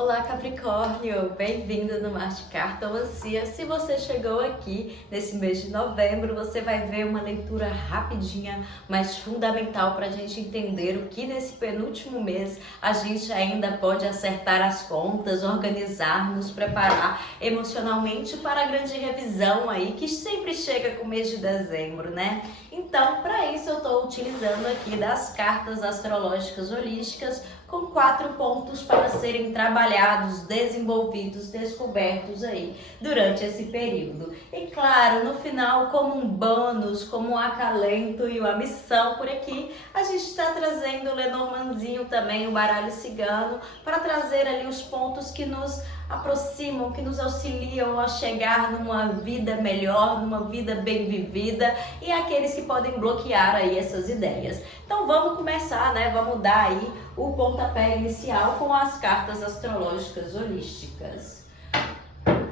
Olá, Capricórnio! Bem-vindo no Marte Cartomancia. Se você chegou aqui nesse mês de novembro, você vai ver uma leitura rapidinha, mas fundamental para a gente entender o que nesse penúltimo mês a gente ainda pode acertar as contas, organizar, nos preparar emocionalmente para a grande revisão aí, que sempre chega com o mês de dezembro, né? Então, para isso eu estou utilizando aqui das cartas astrológicas holísticas, com 4 pontos para serem trabalhados, desenvolvidos, descobertos aí durante esse período. E claro, no final, como um bônus, como um acalento e uma missão por aqui, a gente está trazendo o Lenormandzinho também, o baralho cigano, para trazer ali os pontos que nos aproximam, que nos auxiliam a chegar numa vida melhor, numa vida bem vivida, e aqueles que podem bloquear aí essas ideias. Então vamos começar, né? Vamos dar aí o pontapé inicial com as cartas astrológicas holísticas.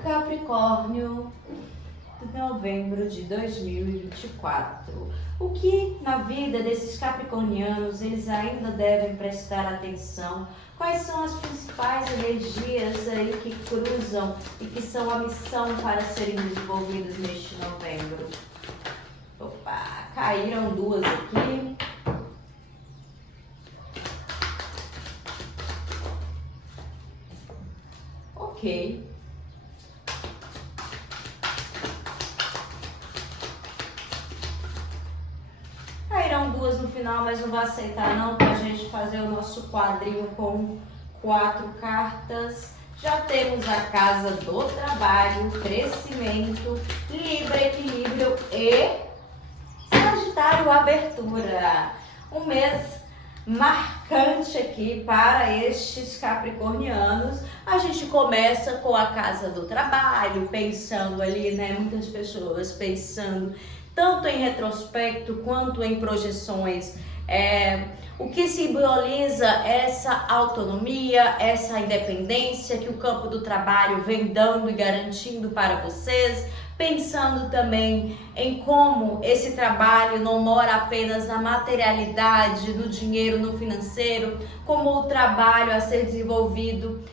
Capricórnio, de novembro de 2024. O que na vida desses capricornianos eles ainda devem prestar atenção? Quais são as principais energias aí que cruzam e que são a missão para serem desenvolvidas neste novembro? Opa, caíram duas aqui. Ok. Caíram duas no final, mas não vou aceitar não, para a gente fazer o nosso quadrinho com 4 cartas. Já temos a casa do trabalho, crescimento, Libra, equilíbrio e Sagitário, abertura. Um mês marcante aqui para estes capricornianos. A gente começa com a casa do trabalho, pensando ali, né, muitas pessoas pensando tanto em retrospecto quanto em projeções. O que simboliza essa autonomia, essa independência que o campo do trabalho vem dando e garantindo para vocês, pensando também em como esse trabalho não mora apenas na materialidade, no dinheiro, no financeiro, como o trabalho a ser desenvolvido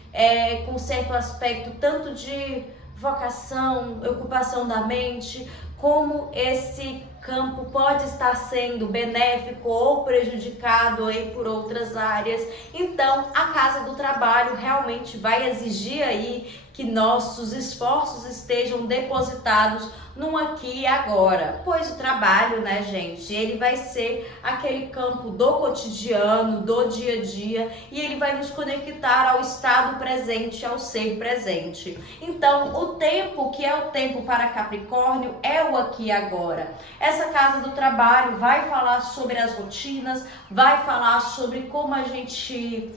com certo aspecto tanto de vocação, ocupação da mente, como esse campo pode estar sendo benéfico ou prejudicado aí por outras áreas. Então, a casa do trabalho realmente vai exigir aí que nossos esforços estejam depositados no aqui e agora, pois o trabalho, né, gente, ele vai ser aquele campo do cotidiano, do dia a dia, e ele vai nos conectar ao estado presente, ao ser presente. Então, o tempo que é o tempo para Capricórnio é o aqui e agora. Essa casa do trabalho vai falar sobre as rotinas, vai falar sobre como a gente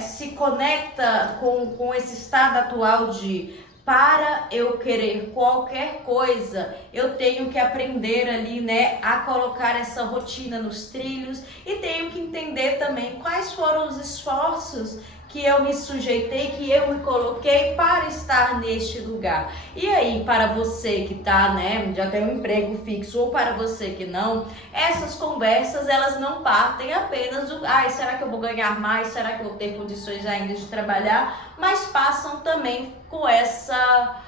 se conecta com esse estado atual de para eu querer qualquer coisa, eu tenho que aprender ali, né, a colocar essa rotina nos trilhos e tenho que entender também quais foram os esforços que eu me sujeitei, que eu me coloquei para estar neste lugar. E aí, para você que tá, né, já tem um emprego fixo, ou para você que não, essas conversas, elas não partem apenas do, será que eu vou ganhar mais? Será que eu vou ter condições ainda de trabalhar? Mas passam também com essa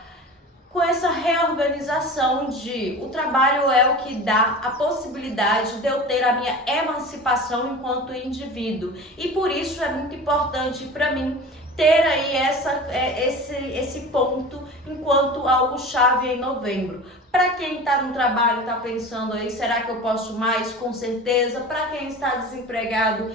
reorganização de o trabalho é o que dá a possibilidade de eu ter a minha emancipação enquanto indivíduo, e por isso é muito importante para mim ter aí esse ponto enquanto algo chave em novembro. Para quem está no trabalho, está pensando aí, será que eu posso mais? Com certeza. Para quem está desempregado,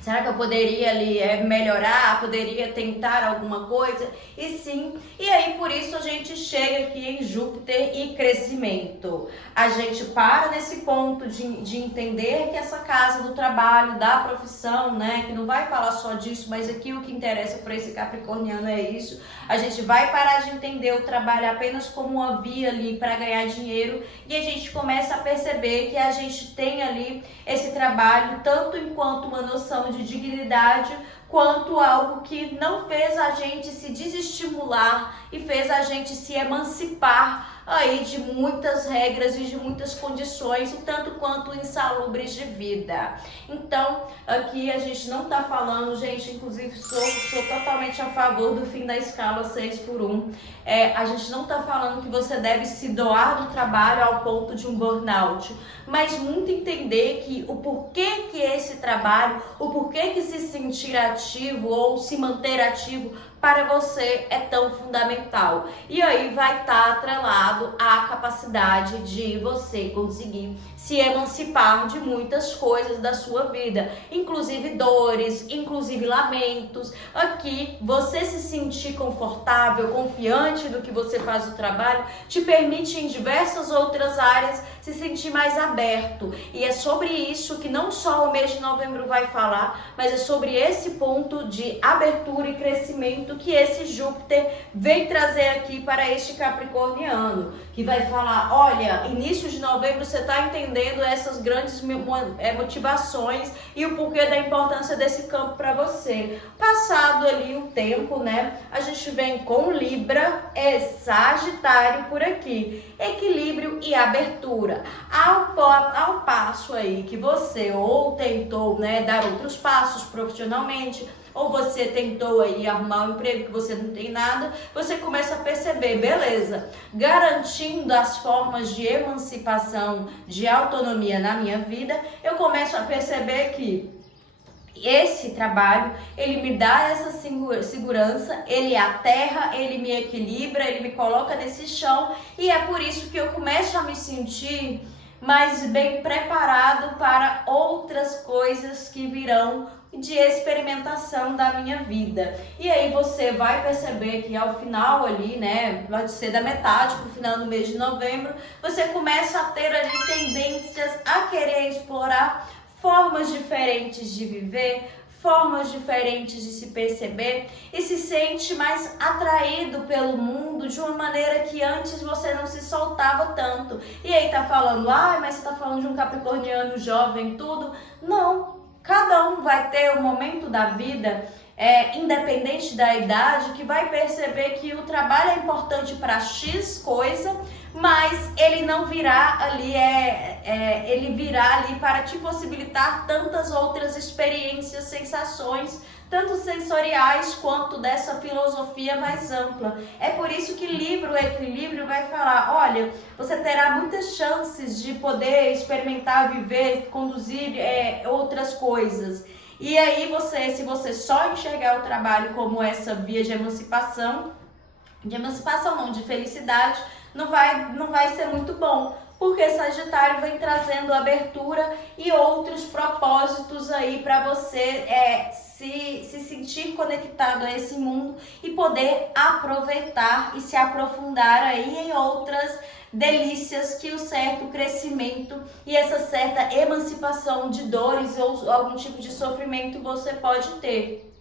será que eu poderia ali melhorar? Poderia tentar alguma coisa? E sim, e aí por isso a gente chega aqui em Júpiter e crescimento. A gente para nesse ponto de entender que essa casa do trabalho, da profissão, né, que não vai falar só disso, mas aqui o que interessa para esse capricorniano é isso. A gente vai parar de entender o trabalho apenas como uma via ali para ganhar dinheiro, e a gente começa a perceber que a gente tem ali esse trabalho tanto enquanto uma noção de dignidade, quanto algo que não fez a gente se desestimular e fez a gente se emancipar aí de muitas regras e de muitas condições, o tanto quanto insalubres de vida. Então, aqui a gente não tá falando, gente, inclusive sou totalmente a favor do fim da escala 6x1. A gente não tá falando que você deve se doar do trabalho ao ponto de um burnout, mas muito entender que o porquê que esse trabalho, o porquê que se sentir ativo ou se manter ativo para você é tão fundamental. E aí vai estar atrelado à capacidade de você conseguir se emancipar de muitas coisas da sua vida, inclusive dores, inclusive lamentos. Aqui, você se sentir confortável, confiante do que você faz o trabalho, te permite em diversas outras áreas se sentir mais aberto. E é sobre isso que não só o mês de novembro vai falar, mas é sobre esse ponto de abertura e crescimento que esse Júpiter vem trazer aqui para este capricorniano, que vai falar, olha, início de novembro você está entendendo essas grandes motivações e o porquê da importância desse campo para você. Passado ali o tempo, né, a gente vem com Libra e Sagitário por aqui, equilíbrio e abertura. Ao passo aí que você ou tentou, né, dar outros passos profissionalmente, ou você tentou aí arrumar um emprego que você não tem nada, você começa a perceber, beleza, garantindo as formas de emancipação, de autonomia na minha vida, eu começo a perceber que esse trabalho, ele me dá essa segurança, ele aterra, ele me equilibra, ele me coloca nesse chão, e é por isso que eu começo a me sentir mais bem preparado para outras coisas que virão de experimentação da minha vida. E aí você vai perceber que ao final ali, né, pode ser da metade para o final do mês de novembro, você começa a ter ali tendências a querer explorar formas diferentes de viver, formas diferentes de se perceber e se sente mais atraído pelo mundo de uma maneira que antes você não se soltava tanto. E aí tá falando, mas você tá falando de um capricorniano jovem, tudo? Não, cada um vai ter um momento da vida, independente da idade, que vai perceber que o trabalho é importante para X coisa, mas ele não virá ali, ele virá ali para te possibilitar tantas outras experiências, sensações, tanto sensoriais quanto dessa filosofia mais ampla. É por isso que o equilíbrio vai falar, olha, você terá muitas chances de poder experimentar, viver, conduzir outras coisas. E aí se você só enxergar o trabalho como essa via de emancipação não, de felicidade, não vai ser muito bom, porque Sagitário vem trazendo abertura e outros propósitos aí para você se sentir conectado a esse mundo e poder aproveitar e se aprofundar aí em outras delícias que o certo crescimento e essa certa emancipação de dores ou algum tipo de sofrimento você pode ter.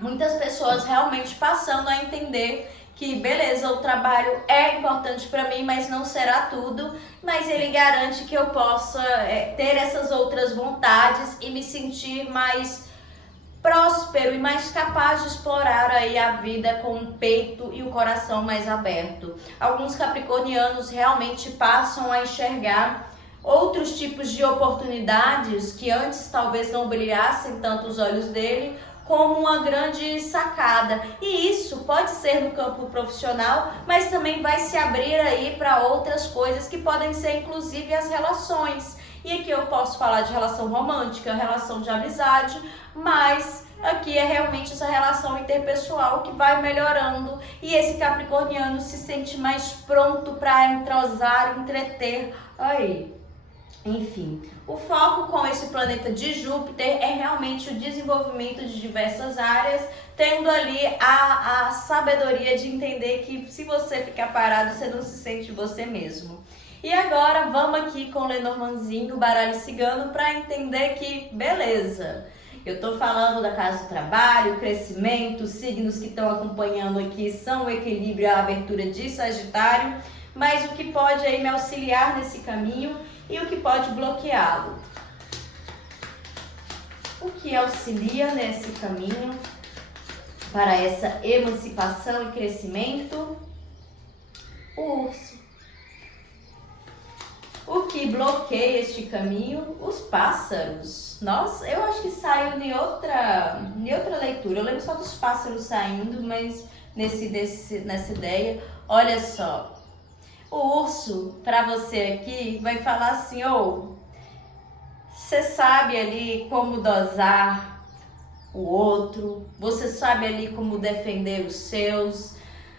Muitas pessoas realmente passando a entender que, beleza, o trabalho é importante para mim, mas não será tudo, mas ele garante que eu possa ter essas outras vontades e me sentir mais próspero e mais capaz de explorar aí a vida com o peito e o coração mais aberto. Alguns capricornianos realmente passam a enxergar outros tipos de oportunidades que antes talvez não brilhassem tanto os olhos dele, como uma grande sacada. E isso pode ser no campo profissional, mas também vai se abrir aí para outras coisas que podem ser inclusive as relações. E aqui eu posso falar de relação romântica, relação de amizade, mas aqui é realmente essa relação interpessoal que vai melhorando e esse capricorniano se sente mais pronto para entrosar, entreter aí. Enfim, o foco com esse planeta de Júpiter é realmente o desenvolvimento de diversas áreas, tendo ali a sabedoria de entender que se você ficar parado, você não se sente você mesmo. E agora vamos aqui com o Lenormandzinho, o baralho cigano, para entender que, beleza, eu tô falando da casa do trabalho, crescimento, os signos que estão acompanhando aqui são o equilíbrio e a abertura de Sagitário, mas o que pode aí me auxiliar nesse caminho e o que pode bloqueá-lo. o que auxilia nesse caminho para essa emancipação e crescimento? O urso. O que bloqueia este caminho? Os pássaros. Nossa, eu acho que saiu em outra leitura. Eu lembro só dos pássaros saindo, mas nessa ideia, olha só. O urso, para você aqui, vai falar assim, você sabe ali como dosar o outro, você sabe ali como defender os seus,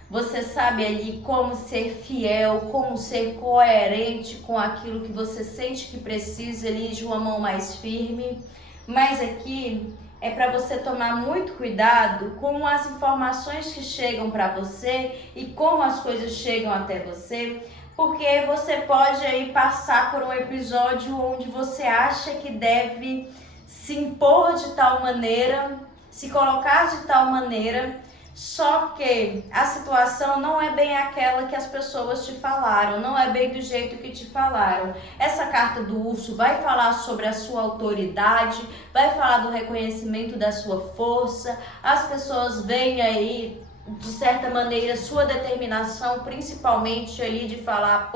você sabe ali como ser fiel, como ser coerente com aquilo que você sente que precisa ali de uma mão mais firme. Mas aqui é para você tomar muito cuidado com as informações que chegam para você e como as coisas chegam até você, porque você pode aí passar por um episódio onde você acha que deve se impor de tal maneira, se colocar de tal maneira, só que a situação não é bem aquela que as pessoas te falaram, não é bem do jeito que te falaram. Essa carta do urso vai falar sobre a sua autoridade, vai falar do reconhecimento da sua força. As pessoas veem aí, de certa maneira, sua determinação, principalmente ali de falar,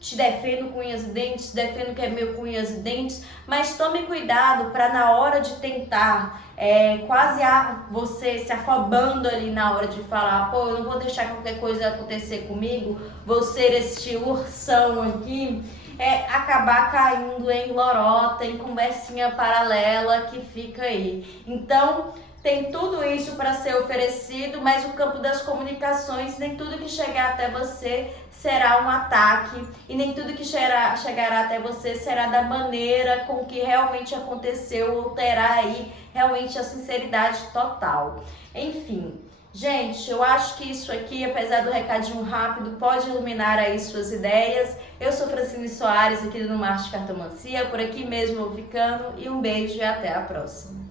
te defendo com unhas e dentes, te defendo que é meu com unhas e dentes, mas tome cuidado para na hora de tentar, você se afobando ali na hora de falar, eu não vou deixar qualquer coisa acontecer comigo, vou ser este ursão aqui, acabar caindo em lorota, em conversinha paralela que fica aí. Então, tem tudo isso para ser oferecido, mas o campo das comunicações, nem tudo que chegar até você será um ataque e nem tudo que chegará até você será da maneira com que realmente aconteceu ou terá aí realmente a sinceridade total. Enfim, gente, eu acho que isso aqui, apesar do recadinho rápido, pode iluminar aí suas ideias. Eu sou Francine Soares, aqui do No Mar de Cartomancia, por aqui mesmo eu vou ficando e um beijo e até a próxima.